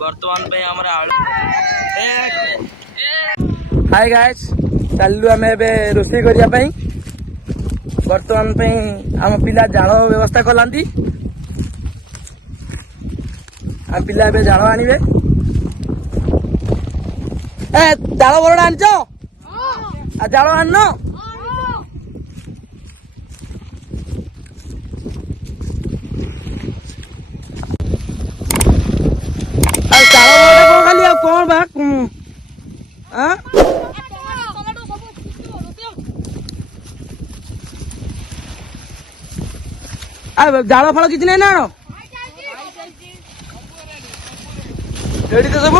बर्तमान पे हमरा हाय गाइस चलू आम रोषे करने बर्तमान पे आम पिला जाल व्यवस्था कलांती आम पिला ए जाल आनिबे ए जाल बरडा आनछ आ जाल आन खाली कौन बा जाल फल किसी नहीं ना रेडी तो सब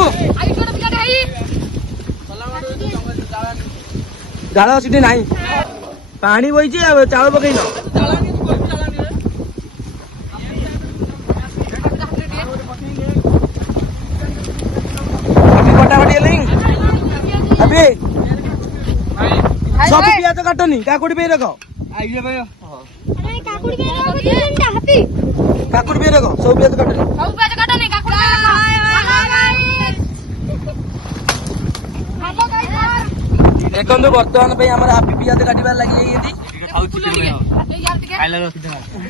जाल सीटी ना पानी बही चाल पकई अभी सब पियाज काटनी काकुड़ी पे रख काकुड़ी पे रख सब पियाज काटनी देखो बर्तमान हापी पियाज काटबार लगी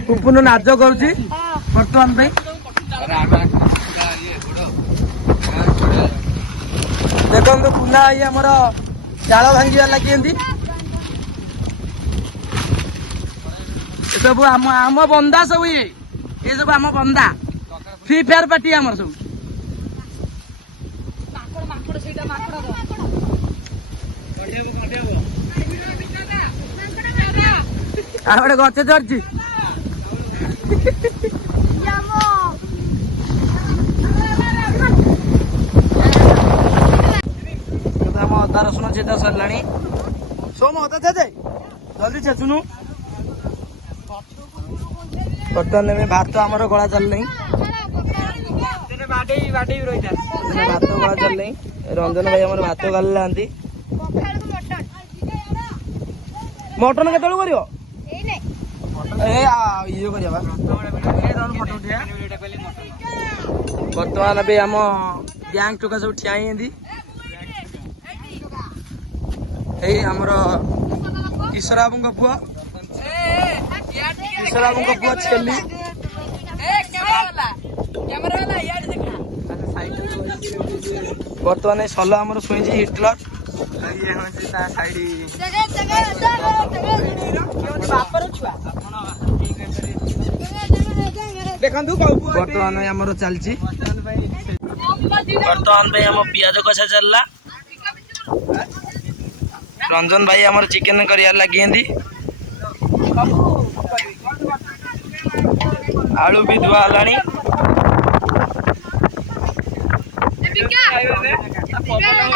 पुपुन नाच करुच्ची बर्तमान देखो पुना ये आमर जाल भांगार लगी सब आम बंदा सब ये सब आम बंदा फ्री फायर पार्टी आमर सब गोटे गच चढ़ी अदा रसुण छेदा सरला सोम अदा छेदे जल्दी छेचुनु बर्तमान में भात आमर गला चल नहीं भात गला चल नहीं रंजन भाई आम भात गला मटन के कर बर्तमान भी आम गैंग टोका सब ठिया किशोर बाबू पुआ किशोर बाबू पुआ छेली बर्तमान सल आम शुई हिटलर बर्तमान आम चलती बर्तमान पियाज कषा चलला रंजन भाई आमर चिकेन कर लगी आलू भी धुआ है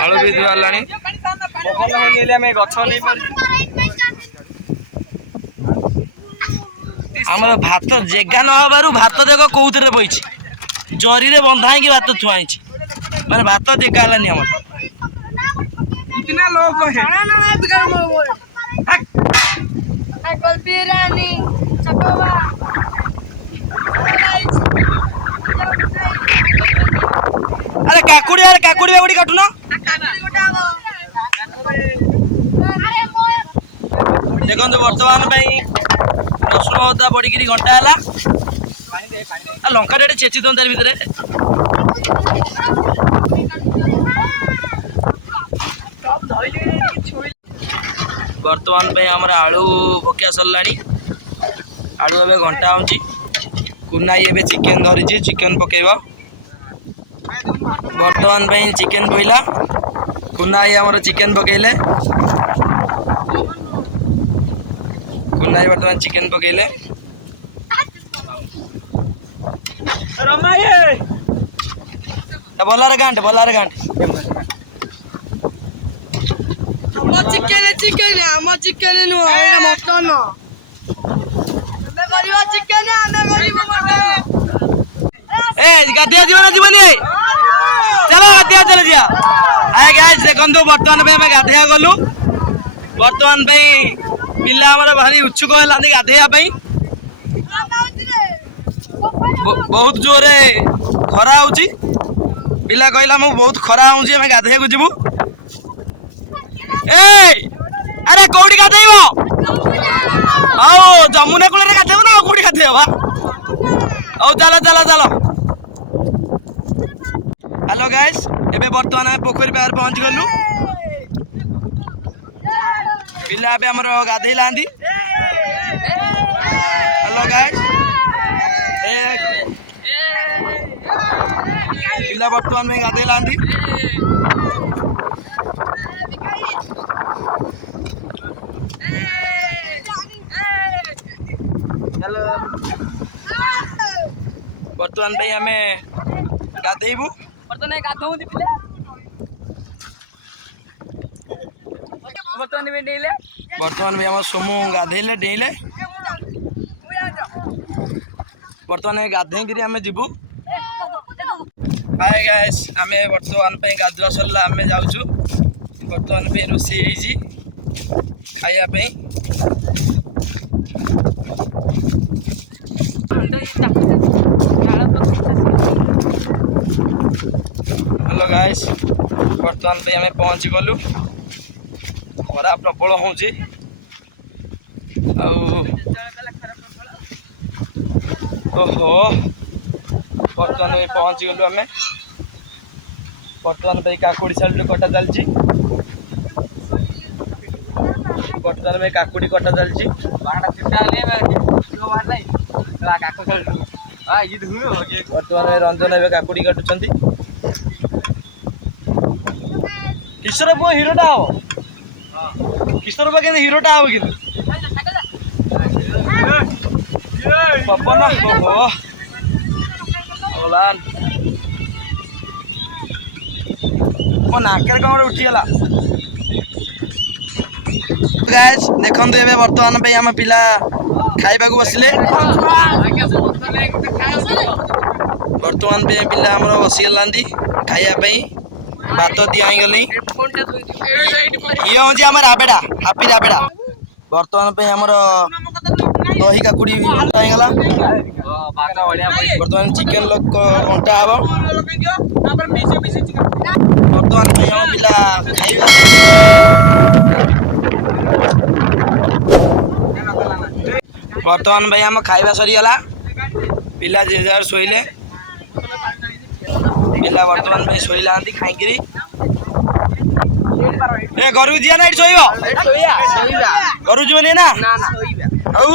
आलू भी धुआ है आम भात जेगा न भात देख कौन बही जरी रे बंधा है भात थुआई मैंने भात जेगा है इतना लोग है अरे काकुड़ी बाकुड़ी काटू ना देखो बर्तमान रसुण अदा बढ़ी घंटा है लंका टे चेची दन तार भितर बर्तमान आम आलू पकिया सरला आलू ए घंटा हो कुनाई ए चिकेन धरी चिकेन पकेब बर्तमान चिकेन पहला कुनाई आम चिकेन पकेले कुनाई बर्तमान चिकेन पकेले बल्लार गांठ चिकेन चिकेन आम चिकेन नुह मटन गाधिया जीवन जीवनी चलो गाधिया चले जा देखो बर्तमान गाधिया गलु बर्तमान पिला भारी उत्सुक है गाधेया बहुत जोरे खरा हो ପିଲା କହିଲା ମୁଁ ବହୁତ ଖରା ହଉଛି ଆମେ ଗାଧେଇବାକୁ ଯିବୁ। ଏ ଆରେ କୋଉଠି ଗାଧେଇବ? ଆଉ ଯମୁନା କୂଳରେ ଗାଧେଇବ ନା ଆଉ କୋଉଠି ଗାଧେଇବ? ହଉ ଚାଲ ଚାଲ ଚାଲ। ହ୍ୟାଲୋ ଗାଇସ୍, ଏବେ ବର୍ତ୍ତମାନ ଆମେ ପୋଖରୀ ପାଖରେ ପହଞ୍ଚି ଗଲୁ। ପିଲା ଏବେ ଆମର ଗାଧେଇଲାନ୍ତି। ହ୍ୟାଲୋ ଗାଇସ୍, ପିଲା ବର୍ତ୍ତମାନ ପାଇଁ ଗାଧେଇଲାନ୍ତି। ବର୍ତ୍ତମାନ ପାଇଁ ଆମେ ଗାଧେଇବୁ। ବର୍ତ୍ତମାନ ବି ଆମ ସୋମୁ ଗାଧେଇଲେ ଡେଇଁଲେ। ବର୍ତ୍ତମାନ ଗାଧେଇକିରି ଆମେ ଯିବୁ। ହାଏ ଗାଇସ୍, ଆମେ ବର୍ତ୍ତମାନ ପାଇଁ ଗାଧୁଆ ସରିଲା, ଆମେ ଯାଉଛୁ। ବର୍ତ୍ତମାନ ପାଇଁ ରୋଷେଇ ହେଇଛି ଖାଇବା ପାଇଁ। ହ୍ୟାଲୋ ଗାଇସ୍, ବର୍ତ୍ତମାନ ପାଇଁ ଆମେ ପହଞ୍ଚି ଗଲୁ। ଖରା ପ୍ରବଳ ହଉଛି ଆଉ ଓହୋ ବର୍ତ୍ତମାନ ପାଇଁ ପହଞ୍ଚି ଗଲୁ ଆମେ। ବର୍ତ୍ତମାନ ପାଇଁ କାକୁଡ଼ି ସାଲୁଟେ କଟା ଚାଲିଛି। ବର୍ତ୍ତମାନ ପାଇଁ କାକୁଡ଼ି କଟା ଚାଲିଛି। ବର୍ତ୍ତମାନ ରଞ୍ଜନ ଏବେ କାକୁଡ଼ି କାଟୁଛନ୍ତି। କିଶୋର ପୁଅ ହିରୋଟା ହବ। କିଶୋର ପୁଅ କେମିତି ହିରୋଟା ହବ କିନ୍ତୁ ପବନ ଓହୋ ମୋ ନାକରେ କଣ ଗୋଟେ ଉଠିଗଲା। ଗାଇସ୍ ଦେଖନ୍ତୁ, ଏବେ ବର୍ତ୍ତମାନ ପାଇଁ ଆମ ପିଲା ଖାଇବାକୁ ବସିଲେ। ବର୍ତ୍ତମାନ ପାଇଁ ପିଲା ଆମର ବସିଗଲାନ୍ତି ଖାଇବା ପାଇଁ। ଭାତ ଦିଆ ହେଇଗଲି। ଇଏ ହଉଛି ଆମର ରାବେଡା, ହାପି ରାବେଡା। ବର୍ତ୍ତମାନ ପାଇଁ ଆମର ଦହି କାକୁଡ଼ି ବଣ୍ଟା ହେଇଗଲା। ବର୍ତ୍ତମାନ ଚିକେନ ବଣ୍ଟା ହବ। ବର୍ତ୍ତମାନ ପାଇଁ ଆମ ପିଲା ଖାଇବା। ବର୍ତ୍ତମାନ ପାଇଁ ଆମ ଖାଇବା ସରିଗଲା। ପିଲା ଯେ ଯାହାର ଶୋଇଲେ। ପିଲା ବର୍ତ୍ତମାନ ପାଇଁ ଶୋଇଲାନ୍ତି ଖାଇକିରି। ଏ ଘରକୁ ଯିବା ନା ଏଠି ଶୋଇବ? ଘରକୁ ଯିବନି ନା? ଆଉ